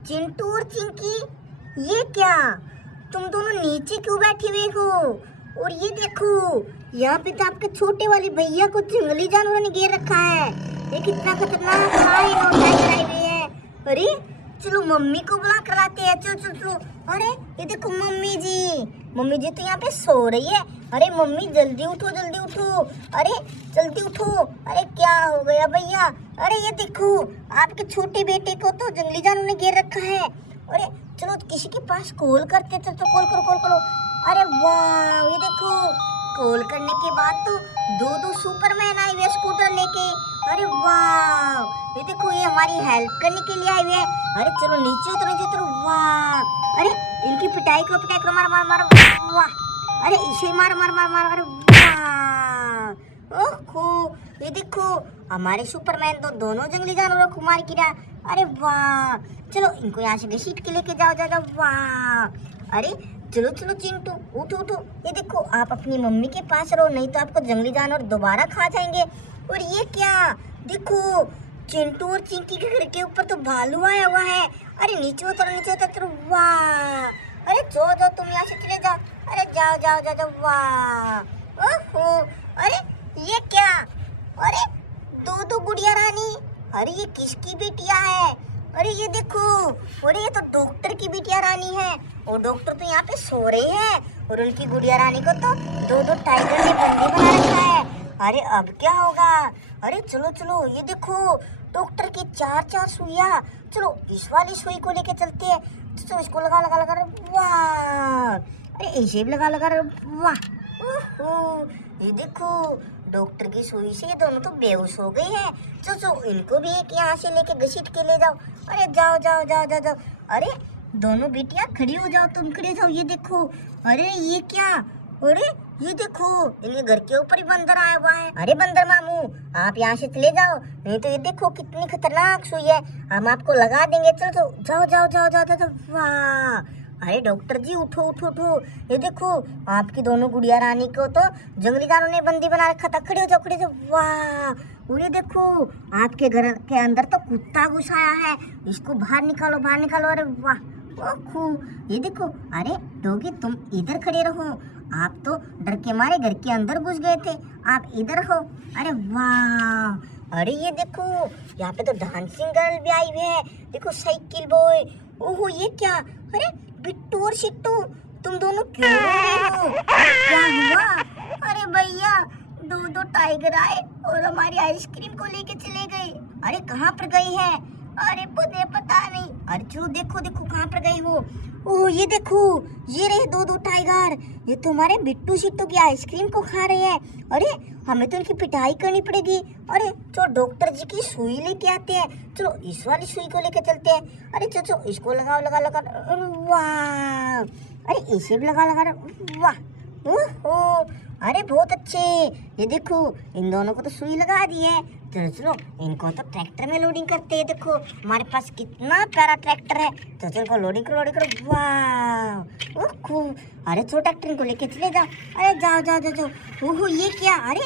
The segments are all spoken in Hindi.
चिंटू और चिंकी, ये क्या? तुम दोनों नीचे क्यों बैठे हुए हो? और ये देखो, यहाँ पे तो आपके छोटे वाले भैया को जंगली जानवरों ने घेर रखा है। ये कितना खतरनाक लाइन और टाइगर आए हुए हैं। अरे चलो मम्मी को बुला कर लाते हैं। चलो चलो चलो। अरे ये देखो मम्मी जी तो यहाँ पे सो रही है। अरे मम्मी जल्दी उठो जल्दी उठो। अरे जल्दी उठो। अरे क्या हो गया भैया? अरे ये देखो, आपके छोटे बेटे को तो जंगली जानवरों ने घेर रखा है। अरे चलो किसी के पास कॉल करते। चलो तो कॉल करो कॉल करो। अरे वाह, ये देखो, कॉल करने के बाद तो दो सुपरमैन आए हुए स्कूटर लेके। अरे वाह, ये देखो, ये हमारी हेल्प करने के लिए आए हुए हैं। अरे चलो नीचे उतरो। वाह, अरे इनकी पिटाई करो मार मार मार। वाह, अरे इसे मार मार मार मार। अरे वाह, ओहो, ये देखो, हमारे सुपरमैन तो दोनों जंगली जानवरों को मार गिरा। अरे वाह, चलो इनको यहाँ से घसीट के लेके जाओ। वाह, अरे चलो चलो चिंटू, उठो। ये देखो, आप अपनी मम्मी के पास रहो, नहीं तो आपको जंगली जानवर दोबारा खा जाएंगे। और ये क्या? देखो, चिंटू और चिंकी के घर के ऊपर तो भालू आया हुआ है। अरे नीचे उतरो। वाह, अरे जाओ तुम यहाँ से चले जाओ। अरे जाओ। वाह, ओहो, अरे ये क्या? अरे दो गुड़िया रानी। अरे ये किसकी बेटियां है? अरे ये देखो, अरे ये तो डॉक्टर की बिटिया रानी है। और डॉक्टर तो यहाँ पे सो रहे हैं। और उनकी गुड़िया रानी को तो दो टाइगर ने बंदी बना रखा है। अरे अब क्या होगा? अरे चलो, ये देखो, डॉक्टर की चार सुइयां। चलो इस वाली सुई को लेके चलते हैं। चलो इसको लगा। वाह, अरे इसे भी लगा। वाह, ओहो, ये देखो, डॉक्टर की सुई से ये दोनों तो बेहोश हो गई हैं। चलो इनको भी एक यहाँ से लेके घसीट के ले जाओ। अरे जाओ। अरे दोनों बेटियां खड़ी हो जाओ, तुम खड़े जाओ। ये देखो, अरे ये क्या? अरे ये देखो, इनके घर के ऊपर ही बंदर आया हुआ है। अरे बंदर मामू, आप यहाँ से चले जाओ, नहीं तो ये देखो कितनी खतरनाक सुई है, हम आपको लगा देंगे। चलो जाओ। वाह, अरे डॉक्टर जी उठो। ये देखो, आपकी दोनों गुड़िया रानी को तो जंगली जानवरों ने बंदी बना रखा था। खड़े हो जाओ। वाह, और ये देखो, आपके घर के अंदर तो कुत्ता घुस आया है, इसको बाहर निकालो। अरे वाह, ओहो, ये देखो, अरे डॉगी तुम इधर खड़े रहो, आप तो डर के मारे घर के अंदर घुस गए थे, आप इधर रहो। अरे वाह, अरे ये देखो, यहाँ पे तो डांसिंग गर्ल भी आई हुई है। देखो साइकिल बॉय। ओहो, ये क्या? अरे बिट्टू और सिट्टू, तुम दोनों क्यों रो रहे हो? क्या हुआ? अरे भैया, दो टाइगर आए और हमारी आइसक्रीम को लेके चले गए। अरे कहाँ पर गई है? अरे मुझे पता नहीं। अरे चलो देखो कहाँ पर गई हो। ओह ये देखो, ये रहे दो टाइगर, ये तो हमारे बिट्टू सिट्टू की आइसक्रीम को खा रहे हैं। अरे हमें तो इनकी पिटाई करनी पड़ेगी। अरे चलो डॉक्टर जी की सुई लेके आते हैं। चलो इस वाली सुई को लेके चलते हैं। अरे चलो इसको लगाओ। अरे वाह, अरे इसे भी लगा। वाह, ओहो, अरे बहुत अच्छे। ये देखो, इन दोनों को तो सुई लगा दी है। चलो इनको तो ट्रैक्टर में लोडिंग करते हैं। देखो हमारे पास कितना प्यारा ट्रैक्टर है। तो चलो लोडिंग करो। वाह, ओहो, अरे चलो ट्रैक्टर को लेके चले जाओ। अरे जाओ। ओहो, ये क्या? अरे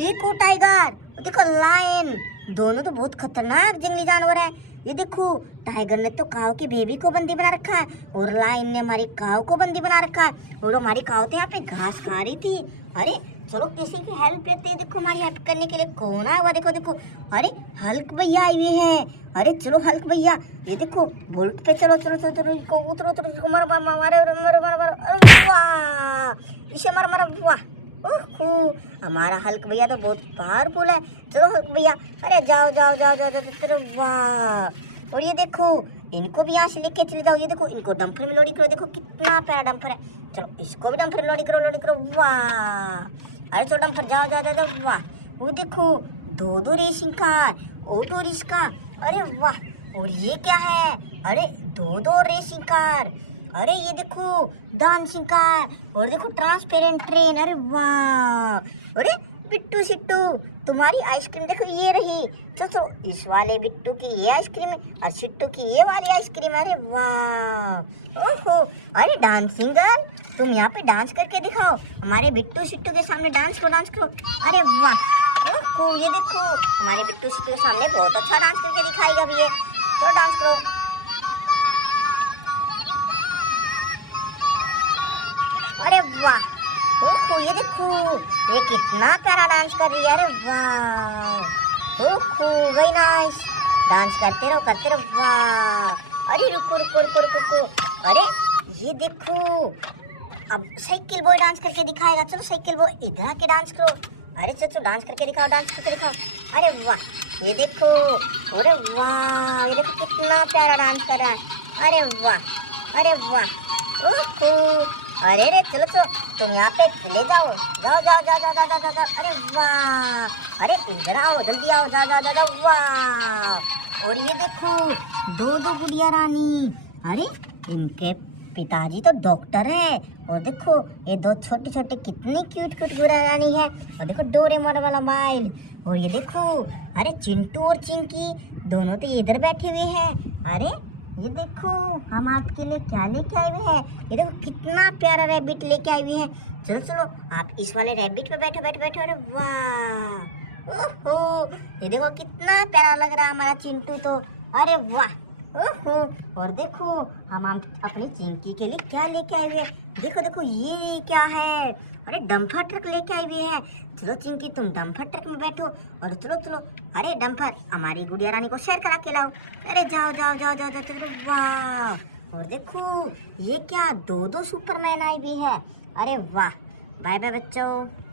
एक और टाइगर, देखो लायन, दोनों तो बहुत खतरनाक जंगली जानवर है। ये देखो, टाइगर ने तो काऊ की बेबी को बंदी बना रखा है और लायन ने हमारी काऊ को बंदी बना रखा है। और हमारी काऊ तो यहाँ पे घास खा रही थी। अरे चलो किसी की हेल्प लेते हैं। देखो हमारी हेल्प करने के लिए कौन आया हुआ? देखो, अरे हल्क भैया आए हुए हैं। अरे चलो हल्क भैया, ये देखो बुलेट पे चलो। उतरो, मारो। वाह, इसे मारो। वाह, ओहो, हमारा हल्क भैया तो बहुत पावरफुल है। चलो हल्क भैया, अरे जाओ। वाह, और ये देखो, इनको भी यहाँ से लेके चले जाओ। ये देखो, इनको डंपर में लोडिंग करो। देखो कितना प्यारा डंपर है। चलो इसको भी डंपर में लोडिंग करो। वाह, अरे चलो डंपर जाओ। वाह, वो देखो, दो रेसिंग कार, ऑटो रिक्शा। अरे वाह, और ये क्या है? अरे दो रेसिंग कार। अरे ये देखो डांसिंग कार, और देखो ट्रांसपेरेंट ट्रेन। अरे वाह, अरे बिट्टू सिट्टू, तुम्हारी आइसक्रीम देखो ये रही। चलो इस वाले बिट्टू की ये आइसक्रीम है और सिट्टू की ये वाली आइसक्रीम। अरे वाह, ओहो, अरे डांसिंग गर्ल, तुम यहाँ पे डांस करके दिखाओ, हमारे बिट्टू सिट्टू के सामने डांस करो। अरे वाह, ओहो, ये देखो, हमारे बिट्टू सिट्टू के सामने बहुत अच्छा डांस करके दिखाएगा भी है। चलो डांस करो। ये कितना प्यारा डांस कर रही है, अरे वाह, ओहो वेरी नाइस। डांस करते रहो, वाह। अरे रुको रुको रुको रुको रुको, अरे ये देखो, अब साइकिल बॉय डांस करके दिखाएगा। चलो साइकिल बॉय इधर आके डांस करो। अरे चलो डांस करके दिखाओ, डांस करके दिखाओ। अरे वाह, ये देखो, अरे वाह, ये देखो कितना प्यारा डांस कर रहा है, अरे वाह, अरे वाह, ओहो, अरे रे चलो चलो, तुम यहाँ पे ले जाओ, जाओ जाओ जाओ जाओ जाओ जाओ, जाओ। अरे वाह, अरे इधर आओ, जल्दी आओ, जाओ जाओ जाओ जाओ, वाह। और ये देखो, दो दो गुड़िया रानी, अरे इनके पिताजी तो डॉक्टर है। और देखो ये दो छोटे छोटे कितनी क्यूट क्यूट गुड़िया रानी है। और देखो डोरेमोन वाला माइल। और ये देखो, अरे चिंटू और चिंकी दोनों तो इधर बैठे हुए हैं। अरे ये देखो, हम आपके लिए क्या लेके आए हुए हैं, ये देखो कितना प्यारा रैबिट लेके आए हुए हैं। चलो चलो आप इस वाले रैबिट पे बैठो बैठो बैठो। अरे वाह, ओहो, ये देखो कितना प्यारा लग रहा है हमारा चिंटू तो, अरे वाह, ओहो। और देखो हम अपनी चिंकी के लिए क्या लेके आए हुए हैं, देखो देखो ये क्या है, अरे डंपर ट्रक लेके आए हुए हैं। चलो चिंकी तुम डंपर ट्रक में बैठो, और चलो चलो, अरे डंपर हमारी गुड़िया रानी को शेयर करा के लाओ। अरे जाओ जाओ जाओ जाओ जाओ, चलो, वाह। और देखो ये क्या, दो दो सुपरमैन आई भी है, अरे वाह। बाय बाय बच्चों।